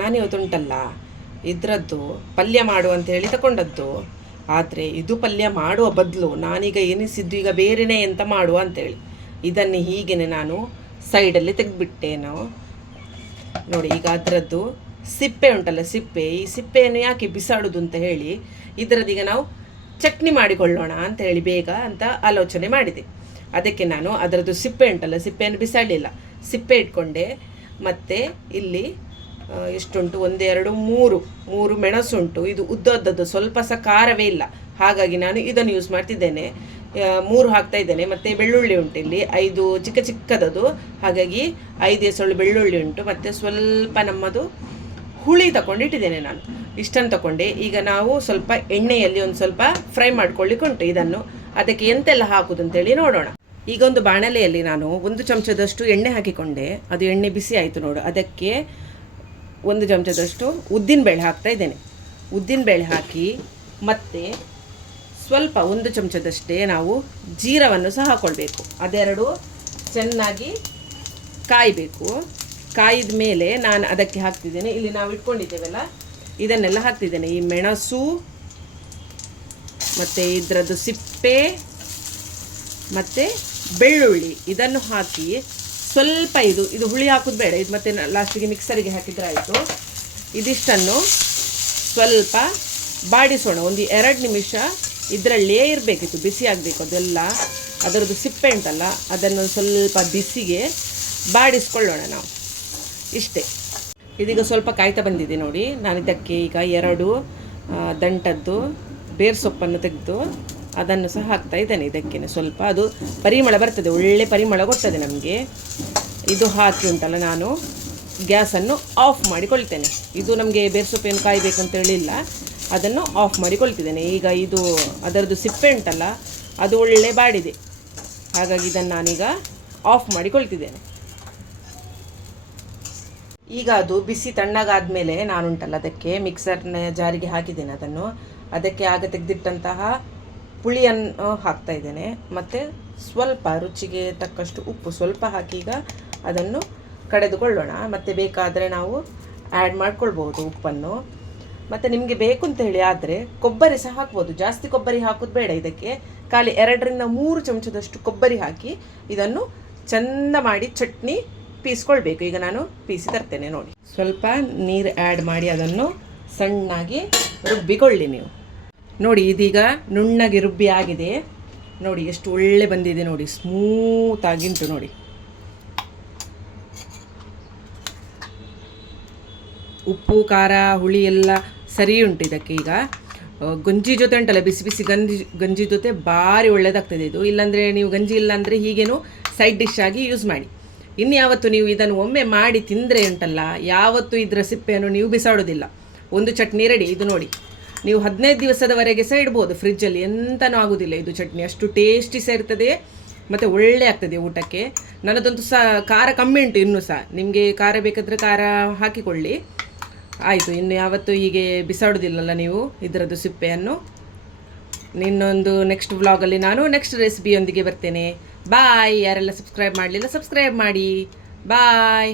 ನಾನು ಇವತ್ತುಂಟಲ್ಲ ಇದರದ್ದು ಪಲ್ಯ ಮಾಡು ಅಂತ ಹೇಳಿ ತಗೊಂಡದ್ದು. ಆದರೆ ಇದು ಪಲ್ಯ ಮಾಡುವ ಬದಲು ನಾನೀಗ ಎನಿಸಿದ್ದು ಈಗ ಬೇರೆನೇ ಎಂತ ಮಾಡುವ ಅಂತೇಳಿ ಇದನ್ನು ಹೀಗೇ ನಾನು ಸೈಡಲ್ಲಿ ತೆಗೆದುಬಿಟ್ಟೇನೋ ನೋಡಿ. ಈಗ ಅದರದ್ದು ಸಿಪ್ಪೆ ಉಂಟಲ್ಲ, ಸಿಪ್ಪೆ, ಈ ಸಿಪ್ಪೆಯನ್ನು ಯಾಕೆ ಬಿಸಾಡೋದು ಅಂತ ಹೇಳಿ ಇದರದೀಗ ನಾವು ಚಟ್ನಿ ಮಾಡಿಕೊಳ್ಳೋಣ ಅಂತ ಹೇಳಿ ಬೇಗ ಅಂತ ಆಲೋಚನೆ ಮಾಡಿದೆ. ಅದಕ್ಕೆ ನಾನು ಅದರದ್ದು ಸಿಪ್ಪೆ ಉಂಟಲ್ಲ, ಸಿಪ್ಪೆಯನ್ನು ಬಿಸಾಡಲಿಲ್ಲ, ಸಿಪ್ಪೆ ಇಟ್ಕೊಂಡೆ. ಮತ್ತು ಇಲ್ಲಿ ಎಷ್ಟುಂಟು, 1 2 3 ಮೆಣಸುಂಟು. ಇದು ಉದ್ದದ್ದು, ಸ್ವಲ್ಪ ಸಹ ಖಾರವೇ ಇಲ್ಲ, ಹಾಗಾಗಿ ನಾನು ಇದನ್ನು ಯೂಸ್ ಮಾಡ್ತಿದ್ದೇನೆ. 3 ಹಾಕ್ತಾ ಇದ್ದೇನೆ. ಮತ್ತು ಬೆಳ್ಳುಳ್ಳಿ ಉಂಟು ಇಲ್ಲಿ 5 ಚಿಕ್ಕದದು, ಹಾಗಾಗಿ 5 ಎಸಳು ಬೆಳ್ಳುಳ್ಳಿ ಉಂಟು. ಮತ್ತು ಸ್ವಲ್ಪ ನಮ್ಮದು ಹುಳಿ ತಗೊಂಡಿಟ್ಟಿದ್ದೇನೆ ನಾನು, ಇಷ್ಟನ್ನು ತಗೊಂಡೆ. ಈಗ ನಾವು ಸ್ವಲ್ಪ ಎಣ್ಣೆಯಲ್ಲಿ ಒಂದು ಸ್ವಲ್ಪ ಫ್ರೈ ಮಾಡ್ಕೊಳ್ಳಿಕ್ಕೆ ಉಂಟು ಇದನ್ನು. ಅದಕ್ಕೆ ಎಂತೆಲ್ಲ ಹಾಕುದು ಅಂತೇಳಿ ನೋಡೋಣ. ಈಗ ಒಂದು ಬಾಣಲೆಯಲ್ಲಿ ನಾನು 1 ಚಮಚದಷ್ಟು ಎಣ್ಣೆ ಹಾಕಿಕೊಂಡೆ. ಅದು ಎಣ್ಣೆ ಬಿಸಿ ಆಯಿತು ನೋಡು. ಅದಕ್ಕೆ 1 ಚಮಚದಷ್ಟು ಉದ್ದಿನಬೇಳೆ ಹಾಕ್ತಾ ಇದ್ದೇನೆ. ಉದ್ದಿನಬೇಳೆ ಹಾಕಿ ಮತ್ತು ಸ್ವಲ್ಪ 1 ಚಮಚದಷ್ಟೇ ನಾವು ಜೀರವನ್ನು ಸಹ ಹಾಕ್ಕೊಳ್ಬೇಕು. ಅದೆರಡು ಚೆನ್ನಾಗಿ ಕಾಯಬೇಕು. ಕಾಯಿದ ಮೇಲೆ ನಾನು ಅದಕ್ಕೆ ಹಾಕ್ತಿದ್ದೇನೆ, ಇಲ್ಲಿ ನಾವು ಇಟ್ಕೊಂಡಿದ್ದೇವಲ್ಲ ಇದನ್ನೆಲ್ಲ ಹಾಕ್ತಿದ್ದೇನೆ. ಈ ಮೆಣಸು ಮತ್ತು ಇದರದ್ದು ಸಿಪ್ಪೆ ಮತ್ತು ಬೆಳ್ಳುಳ್ಳಿ ಇದನ್ನು ಹಾಕಿ ಸ್ವಲ್ಪ ಇದು ಹುಳಿ ಹಾಕೋದು ಬೇಡ, ಇದು ಮತ್ತೆ ಲಾಸ್ಟಿಗೆ ಮಿಕ್ಸರಿಗೆ ಹಾಕಿದರೆ ಆಯಿತು. ಇದಿಷ್ಟನ್ನು ಸ್ವಲ್ಪ ಬಾಡಿಸೋಣ. 1-2 ನಿಮಿಷ ಇದರಲ್ಲೇ ಇರಬೇಕಿತ್ತು, ಬಿಸಿ ಆಗಬೇಕು ಅದೆಲ್ಲ. ಅದರದ್ದು ಸಿಪ್ಪೆ ಉಂಟಲ್ಲ ಅದನ್ನು ಸ್ವಲ್ಪ ಬಿಸಿಗೆ ಬಾಡಿಸ್ಕೊಳ್ಳೋಣ ನಾವು, ಇಷ್ಟೇ. ಇದೀಗ ಸ್ವಲ್ಪ ಕಾಯ್ತಾ ಬಂದಿದೆ ನೋಡಿ. ನಾನು ಇದಕ್ಕೆ ಈಗ 2 ದಂಟದ್ದು ಬೇರು ಸೊಪ್ಪನ್ನು ತೆಗೆದು ಅದನ್ನು ಸಹ ಹಾಕ್ತಾ ಇದ್ದೇನೆ. ಇದಕ್ಕೆ ಸ್ವಲ್ಪ ಅದು ಪರಿಮಳ ಬರ್ತದೆ, ಒಳ್ಳೆ ಪರಿಮಳ ಕೊಡ್ತದೆ ನಮಗೆ. ಇದು ಹಾಕಿ ಉಂಟಲ್ಲ ನಾನು ಗ್ಯಾಸನ್ನು ಆಫ್ ಮಾಡಿಕೊಳ್ತೇನೆ. ಇದು ನಮಗೆ ಬೇರು ಸೊಪ್ಪೇನು ಕಾಯಬೇಕಂತ ಹೇಳಿಲ್ಲ, ಅದನ್ನು ಆಫ್ ಮಾಡಿಕೊಳ್ತಿದ್ದೇನೆ. ಈಗ ಇದು ಅದರದ್ದು ಸಿಪ್ಪೆ ಉಂಟಲ್ಲ ಅದು ಒಳ್ಳೆ ಬಾಡಿದೆ, ಹಾಗಾಗಿ ಇದನ್ನು ನಾನೀಗ ಆಫ್ ಮಾಡಿಕೊಳ್ತಿದ್ದೇನೆ. ಈಗ ಅದು ಬಿಸಿ ತಣ್ಣಗಾದಮೇಲೆ ನಾನುಂಟಲ್ಲ ಅದಕ್ಕೆ ಮಿಕ್ಸರ್ನ ಜಾರಿಗೆ ಹಾಕಿದ್ದೇನೆ ಅದನ್ನು. ಅದಕ್ಕೆ ಆಗ ತೆಗೆದಿಟ್ಟಂತಹ ಪುಳಿಯನ್ನು ಹಾಕ್ತಾ ಇದ್ದೇನೆ. ಮತ್ತು ಸ್ವಲ್ಪ ರುಚಿಗೆ ತಕ್ಕಷ್ಟು ಉಪ್ಪು ಸ್ವಲ್ಪ ಹಾಕಿ ಈಗ ಅದನ್ನು ಕಡೆದುಕೊಳ್ಳೋಣ. ಮತ್ತು ಬೇಕಾದರೆ ನಾವು ಆ್ಯಡ್ ಮಾಡ್ಕೊಳ್ಬೋದು ಉಪ್ಪನ್ನು. ಮತ್ತು ನಿಮಗೆ ಬೇಕು ಅಂತ ಹೇಳಿ ಆದರೆ ಕೊಬ್ಬರಿ ಸಹ ಹಾಕ್ಬೋದು. ಜಾಸ್ತಿ ಕೊಬ್ಬರಿ ಹಾಕೋದು ಬೇಡ ಇದಕ್ಕೆ, ಖಾಲಿ 2-3 ಚಮಚದಷ್ಟು ಕೊಬ್ಬರಿ ಹಾಕಿ ಇದನ್ನು ಚೆಂದ ಮಾಡಿ ಚಟ್ನಿ ಪೀಸ್ಕೊಳ್ಬೇಕು. ಈಗ ನಾನು ಪೀಸಿ ತರ್ತೇನೆ ನೋಡಿ. ಸ್ವಲ್ಪ ನೀರು ಆ್ಯಡ್ ಮಾಡಿ ಅದನ್ನು ಸಣ್ಣಾಗಿ ರುಬ್ಬಿಕೊಳ್ಳಿ ನೀವು ನೋಡಿ. ಇದೀಗ ನುಣ್ಣಗೆ ರುಬ್ಬಿ ಆಗಿದೆ ನೋಡಿ, ಎಷ್ಟು ಒಳ್ಳೆ ಬಂದಿದೆ ನೋಡಿ, ಸ್ಮೂತಾಗಿಂಟು ನೋಡಿ. ಉಪ್ಪು ಖಾರ ಹುಳಿ ಎಲ್ಲ ಸರಿ ಉಂಟು ಇದಕ್ಕೆ. ಈಗ ಗಂಜಿ ಜೊತೆ ಉಂಟಲ್ಲ, ಬಿಸಿ ಬಿಸಿ ಗಂಜಿ ಜೊತೆ ಭಾರಿ ಒಳ್ಳೆಯದಾಗ್ತದೆ ಇದು. ಇಲ್ಲಾಂದರೆ ನೀವು ಗಂಜಿ ಇಲ್ಲಾಂದರೆ ಹೀಗೇನು ಸೈಡ್ ಡಿಶ್ ಆಗಿ ಯೂಸ್ ಮಾಡಿ. ಇನ್ಯಾವತ್ತು ನೀವು ಇದನ್ನು ಒಮ್ಮೆ ಮಾಡಿ ತಿಂದರೆ ಉಂಟಲ್ಲ, ಯಾವತ್ತೂ ಇದರ ಸಿಪ್ಪೆಯನ್ನು ನೀವು ಬಿಸಾಡೋದಿಲ್ಲ. ಒಂದು ಚಟ್ನಿ ರೆಡಿ. ಇದು ನೋಡಿ, ನೀವು 15 ದಿವಸದವರೆಗೆ ಸಹ ಇಡ್ಬೋದು ಫ್ರಿಜ್ಜಲ್ಲಿ, ಎಂತನೂ ಆಗೋದಿಲ್ಲ. ಇದು ಚಟ್ನಿ ಅಷ್ಟು ಟೇಸ್ಟಿ ಸಹ ಇರ್ತದೆ ಮತ್ತು ಒಳ್ಳೆ ಆಗ್ತದೆ ಊಟಕ್ಕೆ. ನನ್ನದಂತೂ ಸಹ ಖಾರ ಕಮ್ಮಿ ಉಂಟು ಇನ್ನೂ ಸಹ. ನಿಮಗೆ ಖಾರ ಬೇಕಾದರೆ ಖಾರ ಹಾಕಿಕೊಳ್ಳಿ ಆಯಿತು. ಇನ್ನು ಯಾವತ್ತೂ ಹೀಗೆ ಬಿಸಾಡೋದಿಲ್ಲಲ್ಲ ನೀವು ಇದರದ್ದು ಸಿಪ್ಪೆಯನ್ನು. ಇನ್ನೊಂದು ನೆಕ್ಸ್ಟ್ ವ್ಲಾಗಲ್ಲಿ ನಾನು ನೆಕ್ಸ್ಟ್ ರೆಸಿಪಿಯೊಂದಿಗೆ ಬರ್ತೇನೆ. ಬಾಯ್. ಯಾರೆಲ್ಲ ಸಬ್ಸ್ಕ್ರೈಬ್ ಮಾಡಲಿಲ್ಲ ಸಬ್ಸ್ಕ್ರೈಬ್ ಮಾಡಿ. ಬಾಯ್.